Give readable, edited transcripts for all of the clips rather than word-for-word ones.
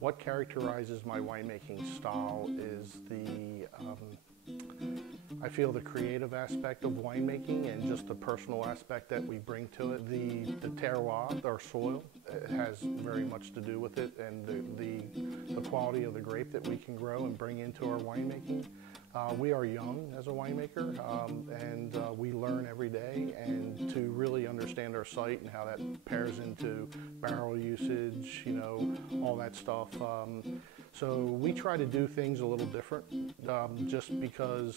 What characterizes my winemaking style is I feel the creative aspect of winemaking and just the personal aspect that we bring to it. The terroir, our soil, has very much to do with it, and the quality of the grape that we can grow and bring into our winemaking. We are young as a winemaker, and we learn every day, and to really understand our site and how that pairs into barrel usage, you know, all that stuff. So we try to do things a little different, just because,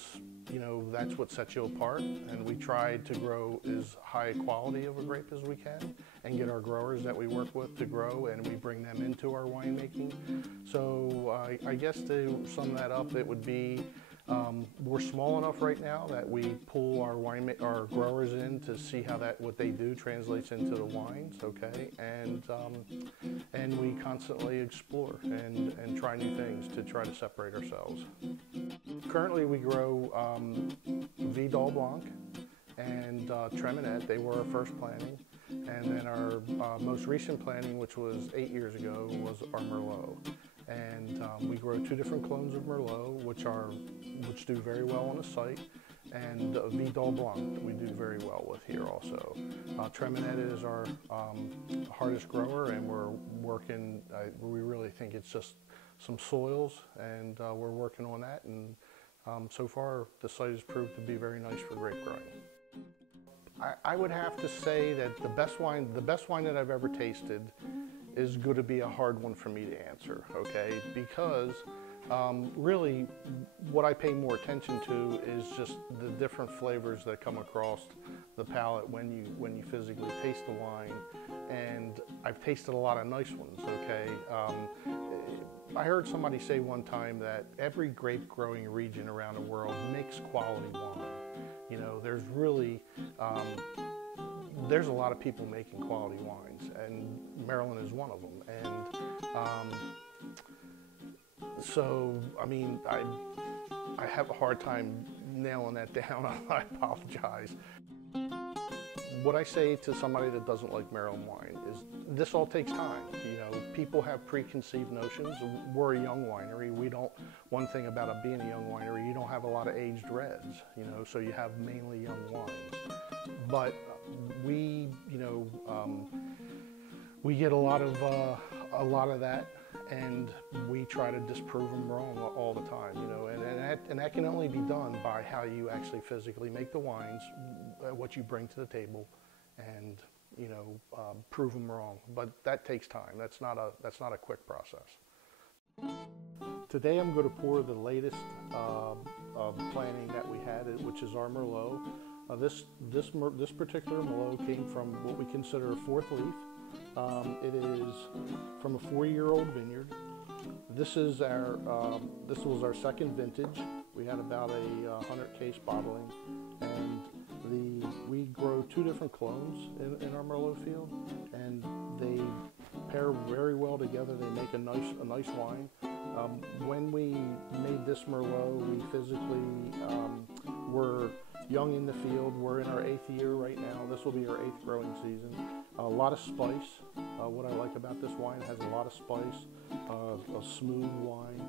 you know, that's what sets you apart, and we try to grow as high quality of a grape as we can and get our growers that we work with to grow, and we bring them into our winemaking. So I guess to sum that up, it would be we're small enough right now that we pull our growers in to see how what they do translates into the wines, okay? And we constantly explore and try new things to try to separate ourselves. Currently we grow Vidal Blanc and Treminette. They were our first planting. And then our most recent planting, which was 8 years ago, was our Merlot. And we grow 2 different clones of Merlot, which do very well on the site, and Vidal Blanc that we do very well with here also. Treminette is our hardest grower, and we're working, we really think it's just some soils, and we're working on that, and so far the site has proved to be very nice for grape growing. I would have to say that the best wine that I've ever tasted is going to be a hard one for me to answer, okay? Because really what I pay more attention to is just the different flavors that come across the palate when you physically taste the wine. And I've tasted a lot of nice ones, okay? I heard somebody say one time that every grape growing region around the world makes quality wine. You know, there's really, there's a lot of people making quality wines, and Maryland is one of them. And so, I mean, I have a hard time nailing that down. I apologize. What I say to somebody that doesn't like Maryland wine is this all takes time. You know, people have preconceived notions. We're a young winery. One thing about being a young winery, you don't have a lot of aged reds, you know, so you have mainly young wines. But we, you know, we get a lot of that, and we try to disprove them wrong all the time, you know, and that can only be done by how you actually physically make the wines, what you bring to the table, and, you know, prove them wrong. But that takes time. That's not a quick process. Today I'm going to pour the latest planting that we had, which is our Merlot. This particular Merlot came from what we consider a 4th leaf. It is from a 4-year-old vineyard. This was our 2nd vintage. We had about a 100 case bottling, and we grow 2 different clones in our Merlot field, and they pair very well together. They make a nice wine. When we made this Merlot, we physically were young in the field. We're in our 8th year right now. This will be our 8th growing season. A lot of spice. What I like about this wine, it has a lot of spice, a smooth wine.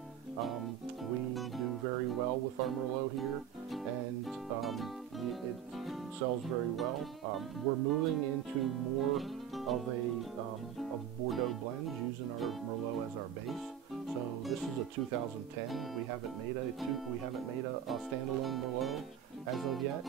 We do very well with our Merlot here, and it sells very well. We're moving into more of a Bordeaux blend, using our Merlot as our base. So this is a 2010. We haven't made a standalone Merlot as of yet.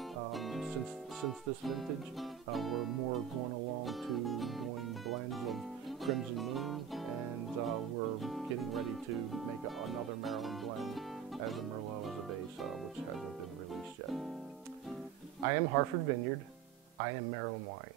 Since this vintage, we're more going along to doing blends of Crimson Moon, and we're getting ready to make another Maryland blend as a Merlot as a base, which hasn't been released yet. I am Hartford Vineyard. I am Maryland Wine.